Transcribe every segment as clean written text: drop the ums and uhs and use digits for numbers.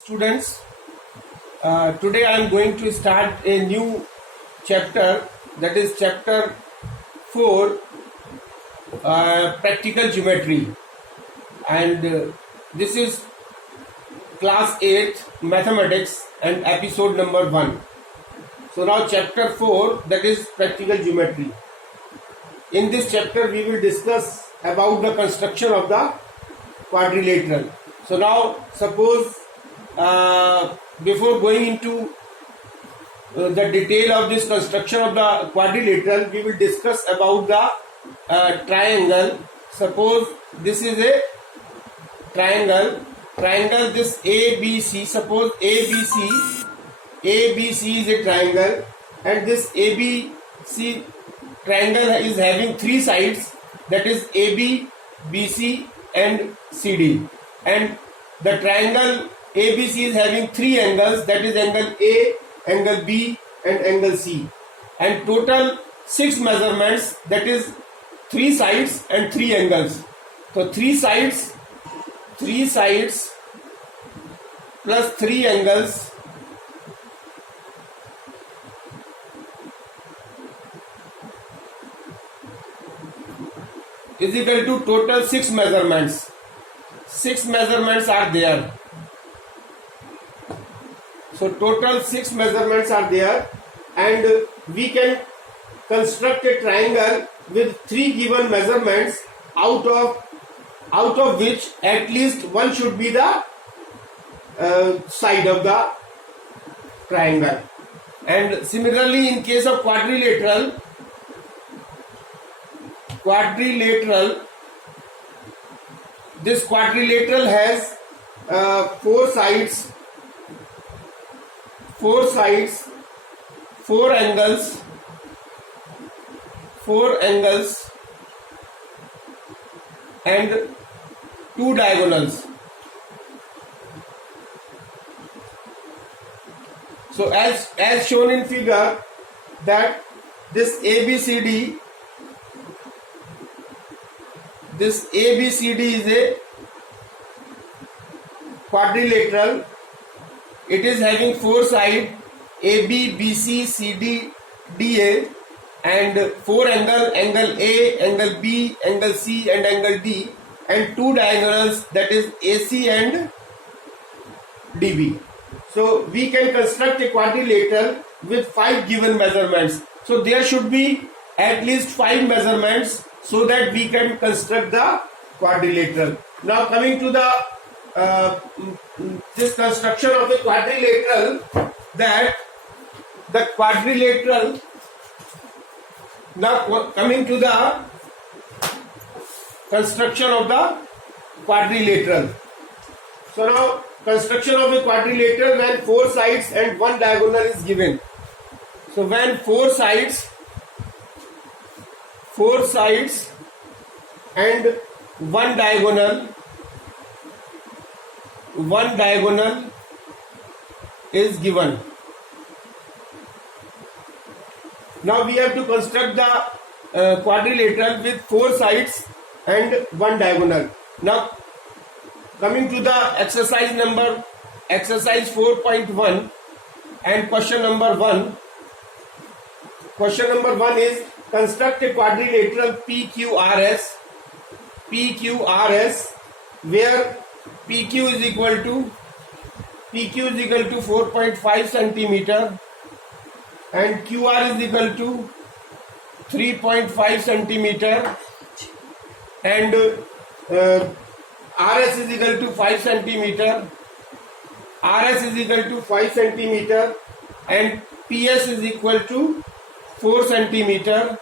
Students, today I am going to start a new chapter, that is chapter 4, practical geometry, and this is class 8 mathematics and episode number 1. So now chapter 4, that is practical geometry. In this chapter we will discuss about the construction of the quadrilateral. So now suppose before going into the detail of this construction of the quadrilateral, we will discuss about the triangle. Suppose this is a triangle this ABC. Suppose ABC is a triangle, and this ABC triangle is having three sides, that is AB, BC and CD, and the triangle ABC is having three angles, that is angle A, angle B and angle C, and total 6 measurements, that is 3 sides and 3 angles. So 3 sides plus 3 angles is equal to total 6 measurements. 6 measurements are there. So total 6 measurements are there, and we can construct a triangle with 3 given measurements, out of which at least one should be the side of the triangle. And similarly, in case of quadrilateral, this quadrilateral has 4 sides, 4 angles and 2 diagonals. So as shown in figure, that this ABCD is a quadrilateral. It is having 4 sides, AB, BC, CD, DA, and 4 angles, angle A, angle B, angle C and angle D, and 2 diagonals, that is AC and DB. So we can construct a quadrilateral with 5 given measurements. So there should be at least 5 measurements so that we can construct the quadrilateral. Now coming to the this construction of a quadrilateral, that the quadrilateral, now coming to the construction of the quadrilateral. So now construction of a quadrilateral when 4 sides and 1 diagonal is given. So when 4 sides and 1 diagonal is given. Now we have to construct the quadrilateral with 4 sides and 1 diagonal. Now coming to the exercise 4.1 and question number 1. Question number 1 is construct a quadrilateral PQRS where PQ is equal to 4.5 centimeter and QR is equal to 3.5 centimeter and RS is equal to 5 centimeter, RS is equal to 5 centimeter and PS is equal to 4 centimeter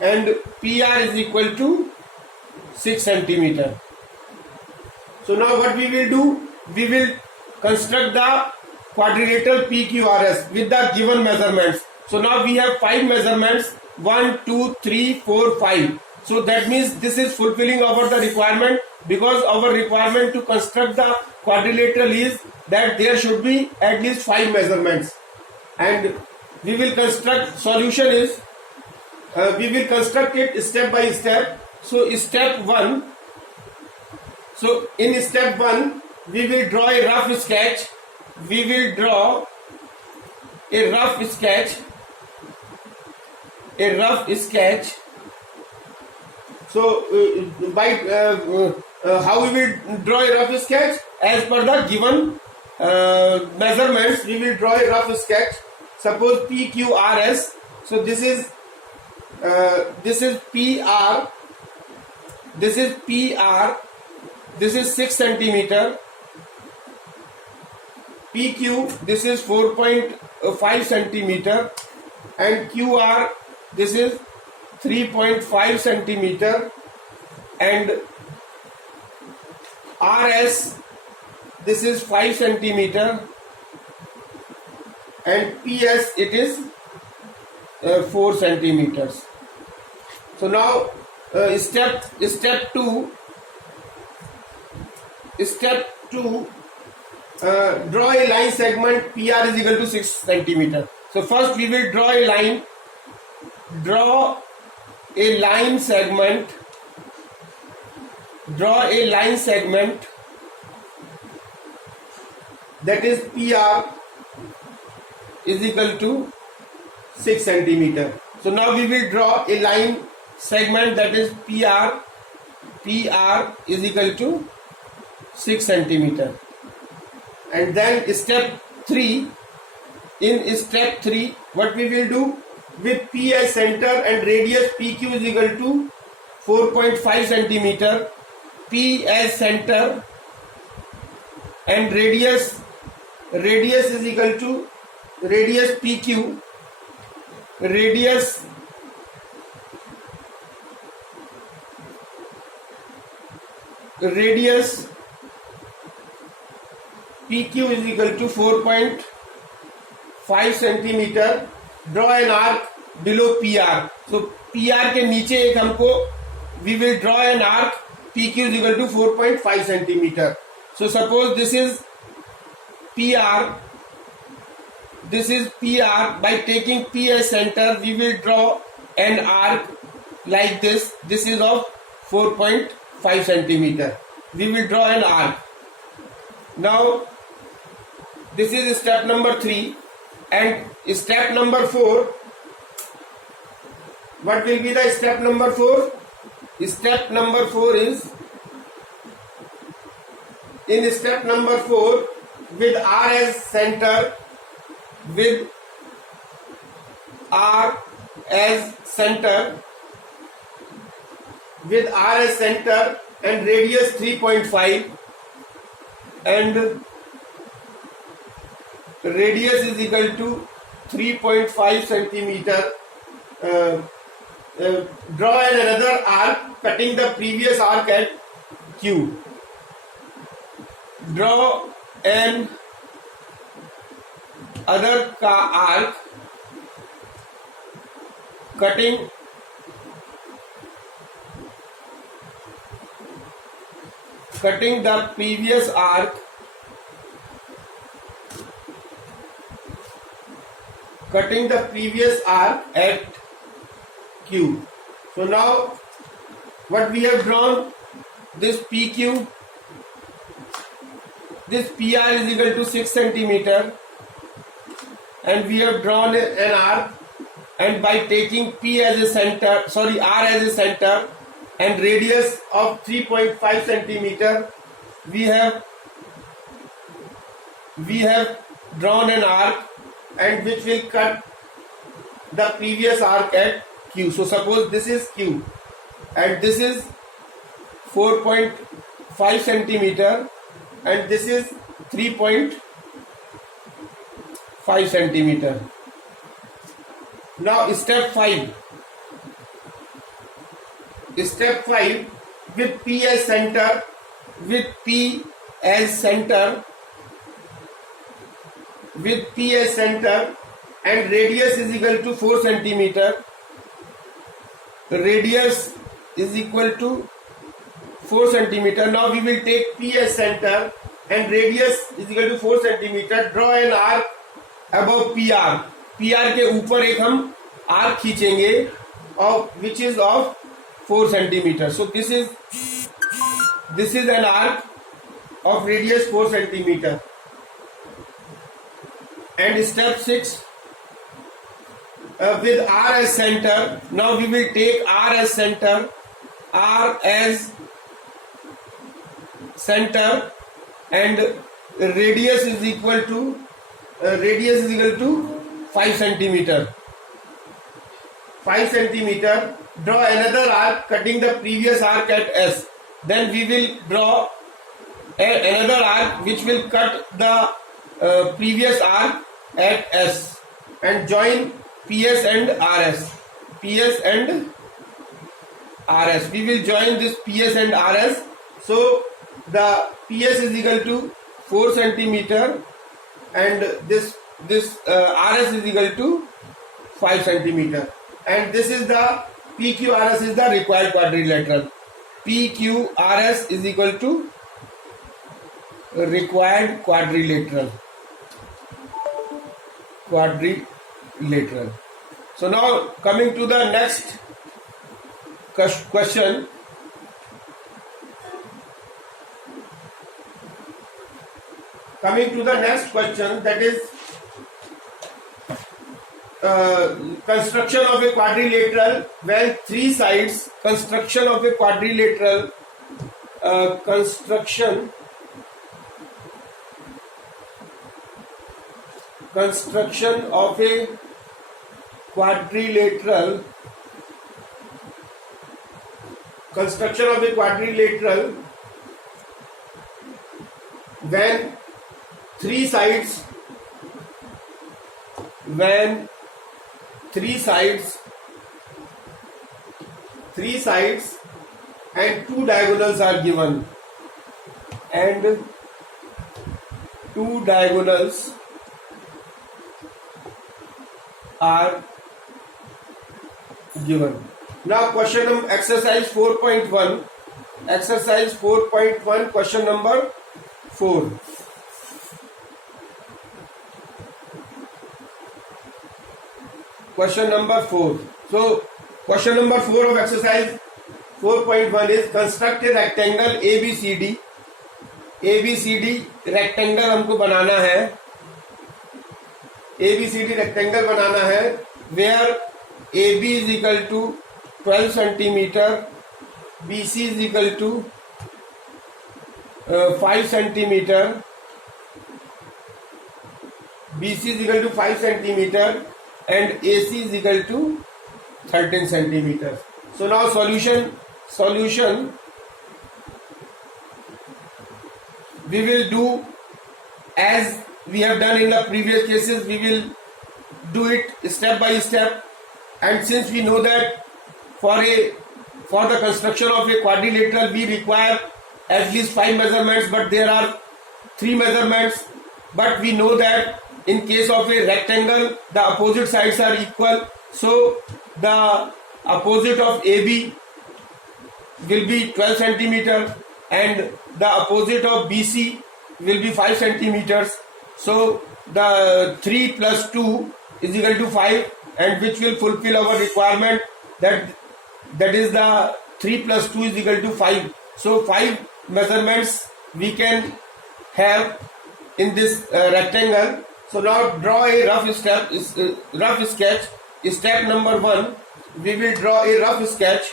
and PR is equal to 6 centimeter. So now what we will do, we will construct the quadrilateral PQRS with the given measurements. So now we have 5 measurements, 1, 2, 3, 4, 5. So that means this is fulfilling our the requirement, because our requirement to construct the quadrilateral is that there should be at least 5 measurements. And we will construct, solution is we will construct it step by step. So step 1, so in step 1 we will draw a rough sketch. We will draw a rough sketch. A rough sketch. So by how we will draw a rough sketch? As per the given measurements, we will draw a rough sketch. Suppose PQRS. So this is PR. This is PR. This is 6 centimeter. PQ, this is 4.5 centimeter, and QR, this is 3.5 centimeter, and RS, this is 5 centimeter, and PS, it is 4 centimeters. So now step 2. Draw a line segment PR is equal to 6 centimeter. So first we will draw a line. Draw a line segment. Draw a line segment that is PR is equal to 6 centimeter. So now we will draw a line segment that is PR is equal to 6 centimeter. And then step 3. In step 3, what we will do, with P as center and radius PQ is equal to 4.5 centimeter. P as center and radius is equal to radius PQ. Radius PQ is equal to 4.5 centimeter. Draw an arc below PR. So PR के नीचे एक हमको we will draw an arc. PQ is equal to 4.5 centimeter. So suppose this is PR. This is PR. By taking P as center, we will draw an arc like this. This is of 4.5 centimeter. We will draw an arc. Now this is step number 3, and step number 4. What will be the step number 4? Step number 4 is, in step number 4, with R as center, with R as center, with R as center and radius 3.5 and radius is equal to 3.5 centimeter. Draw another arc cutting the previous arc at Q. Draw an other arc cutting the previous arc at Q. So now what we have drawn, this PQ, this PR is equal to 6 centimeter, and we have drawn an arc, and by taking R as a center and radius of 3.5 centimeter, we have drawn an arc, and which will cut the previous arc at Q. So suppose this is Q and this is 4.5 centimeter and this is 3.5 centimeter. Now step 5. With P as center, and radius is equal to 4 centimeter. Radius is equal to 4 centimeter. Now we will take P as center and radius is equal to 4 centimeter. Draw an arc above PR. PR के ऊपर एक हम arc खींचेंगे of which is of 4 centimeter. So this is an arc of radius 4 centimeter. And step 6, with R as center, now we will take R as center, R as center, and radius is equal to 5 centimeter. 5 centimeter. Draw another arc cutting the previous arc at S. Then we will draw another arc which will cut the previous arc at S and join PS and RS. PS and RS. We will join this PS and RS. So the PS is equal to 4 centimeter and this RS is equal to 5 centimeter. And this is the PQRS is the required quadrilateral. PQRS is equal to required quadrilateral. So now coming to the next question. Coming to the next question, that is construction of a quadrilateral when three sides. Construction of a quadrilateral. Construction of a quadrilateral. Construction of a quadrilateral when three sides and two diagonals are given, and two diagonals are given. Now question exercise 4.1. Exercise 4.1, question number 4. Question number 4. So question number 4 of exercise 4.1 is construct a rectangle ABCD. ABCD rectangle हमको बनाना है. ABCD rectangle बनाना है where AB is equal to 12 centimeter, BC is equal to 5 centimeter, BC is equal to 5 centimeter, and AC is equal to 13 centimeters. So now solution we will do as we have done in the previous cases. We will do it step by step, and since we know that for the construction of a quadrilateral we require at least 5 measurements, but there are 3 measurements. But we know that in case of a rectangle the opposite sides are equal, so the opposite of AB will be 12 centimeter and the opposite of BC will be 5 centimeters. So the 3 plus 2 is equal to 5, and which will fulfill our requirement that is the 3 plus 2 is equal to 5. So 5 measurements we can have in this rectangle. So now draw a rough sketch. Step number 1, we will draw a rough sketch.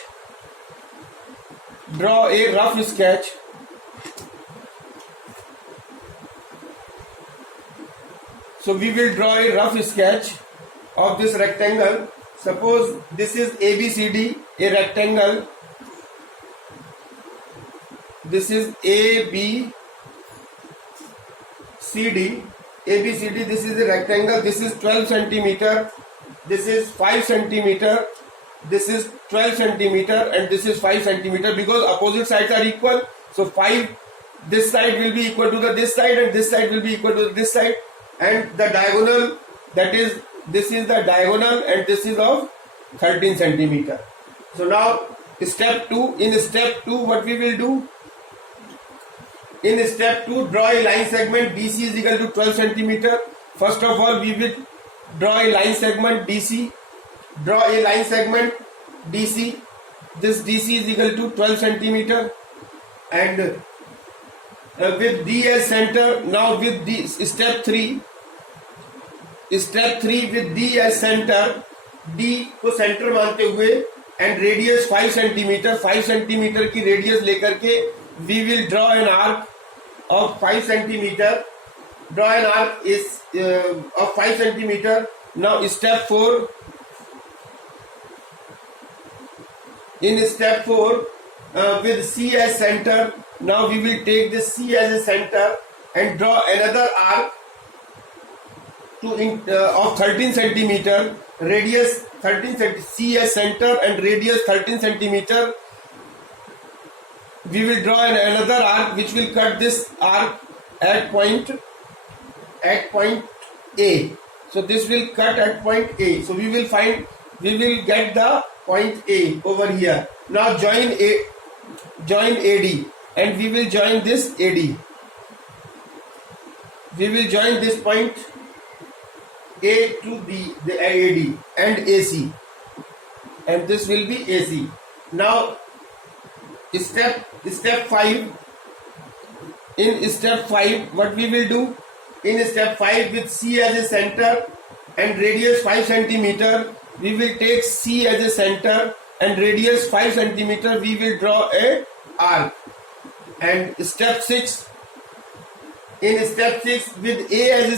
So we will draw a rough sketch of this rectangle. Suppose this is ABCD, a rectangle. This is ABCD. This is a rectangle. This is 12 centimeter. This is 5 centimeter. This is 12 centimeter, and this is 5 centimeter, because opposite sides are equal. So 5, this side will be equal to this side, and this side will be equal to this side, and the diagonal, that is, this is the diagonal, and this is of 13 centimeter. So now step 2. In step 2, what we will do? In step 2, draw a line segment DC is equal to 12 centimeter. First of all, we will draw a line segment DC. Draw a line segment DC. This DC is equal to 12 centimeter, and with D as center. Now with D, step 3 with D as center, D को centre मानते हुए and radius 5 centimetre, 5 centimetre की radius लेकर के we will draw an arc of 5 centimetre. Draw an arc is of 5 centimetre. Now step 4. In step 4, with C as center, now we will take this C as a center and draw another arc of 13 centimeter, radius 13 centimeter, C as center and radius 13 centimeter. We will draw another arc which will cut this arc at point A. So this will cut at point A. So we will get the point A over here. Now join AD, and we will join this AD. We will join this point A to the AD and AC, and this will be AC. Now step 5. In step 5, what we will do? In step 5, with C as a center and radius 5 centimeter, we will take C as a center and radius 5 centimeter. We will draw a arc. And step 6. In step 6, with A as a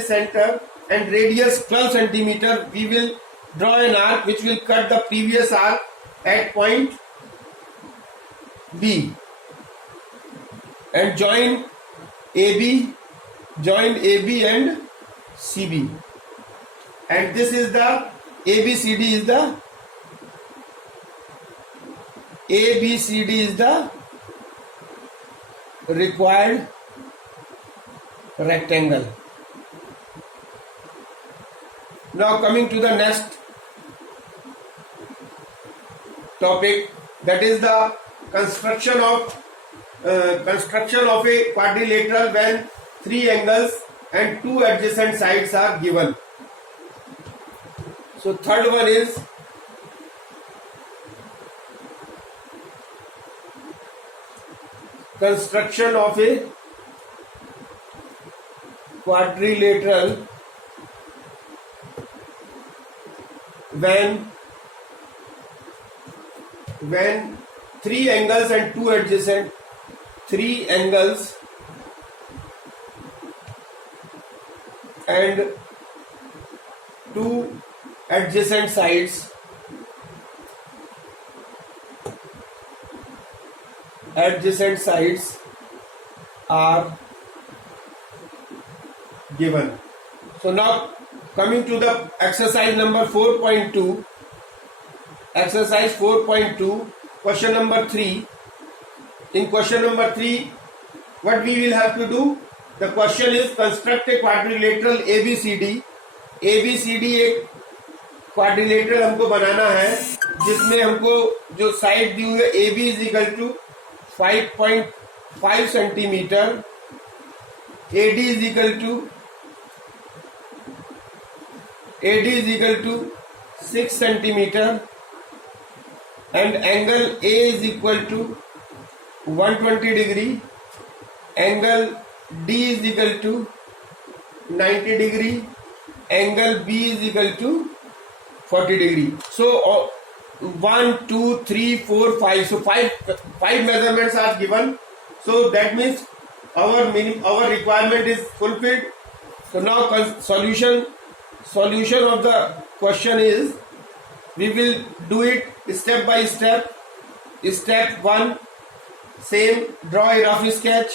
center and radius 12 centimeter, we will draw an arc which will cut the previous arc at point B, and join AB and CB. And this is the ABCD is the required rectangle. Now coming to the next topic, that is the construction of a quadrilateral when 3 angles and 2 adjacent sides are given. So third one is construction of a quadrilateral when 3 angles and 2 adjacent 3 angles and 2 adjacent sides are given. So now coming to the exercise number 4.2. Exercise 4.2, question number 3. In question number 3, what we will have to do? The question is construct a quadrilateral ABCD. ABCD एक quadrilateral हमको बनाना है जिसमें हमको जो side दी हुई है AB is equal to 5.5 centimetre, AD is equal to 6 centimetre and angle A is equal to 120 degree, angle D is equal to 90 degree, angle B is equal to 40 degree. So 1, 2, 3, 4, 5. So five measurements are given. So that means our requirement is fulfilled. So now solution of the question is, we will do it step by step. Step 1, same, draw a rough sketch.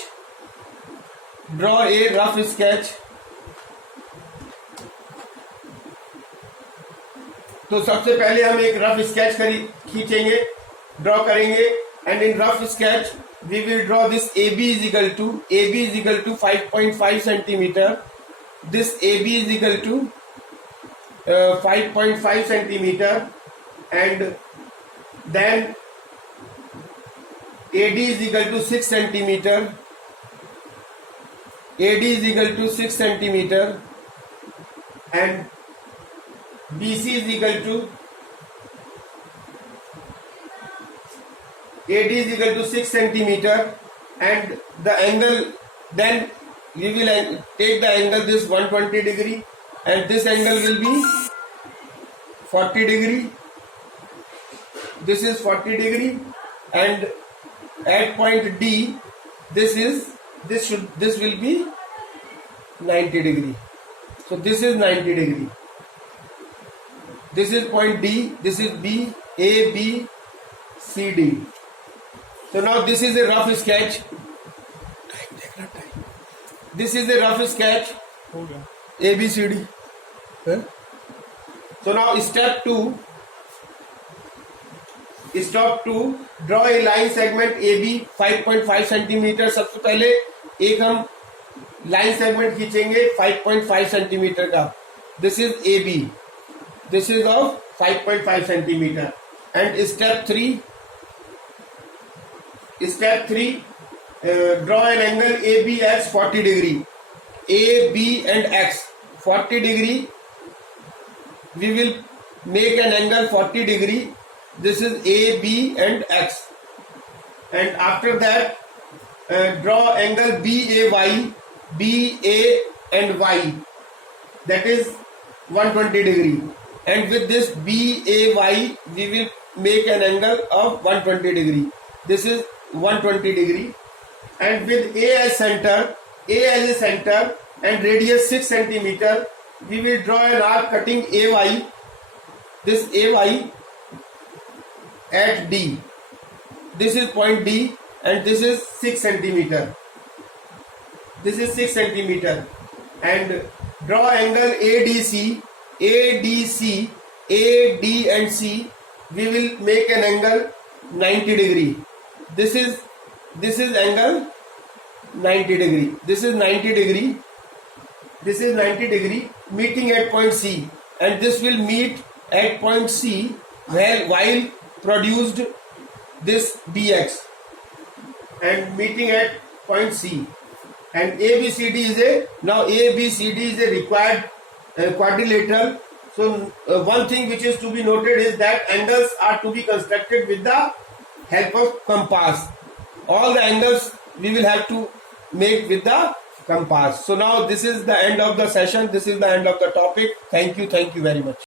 तो सबसे पहले हम एक rough sketch खींचेंगे, draw करेंगे, and in rough sketch we will draw this AB is equal to 5.5 centimeter. This AB is equal to 5.5 centimeter, and then AD is equal to 6 centimeter. And BC is equal to AD is equal to 6 centimeter, and the angle, then we will take the angle this 120 degree, and this angle will be 40 degree. This is 40 degree, and at point D, this will be 90 degree. So this is 90 degree. This is point D. This is B, A, B, C, D. So now this is a rough sketch. This is a rough sketch. A, B, C, D. So now step 2. Step 2. Draw a line segment AB 5.5 centimetre. सबसे पहले एक हम line segment खींचेंगे 5.5 centimetre का. This is AB. This is of 5.5 centimetre. And step 3. Step 3, draw an angle AB as 40 degree. A, B and X 40 degree. We will make an angle 40 degree. This is A, B and X. And after that, draw angle BAY, BA and Y. That is 120 degree. And with this BAY, we will make an angle of 120 degree. This is 120 degree. And with A as a center and radius 6 centimeter, we will draw an arc cutting AY. This AY at D. This is point D, and this is 6 centimeter. This is 6 centimeter. And draw angle ADC, ADC, AD and C. We will make an angle 90 degree. This is angle 90 degree. This is 90 degree. This is 90 degree meeting at point C, and this will meet at point C while produced this dx, and meeting at point C. And ABCD is a required quadrilateral. So one thing which is to be noted is that angles are to be constructed with the help of compass. All the angles we will have to make with the compass. So now this is the end of the session. This is the end of the topic. Thank you very much.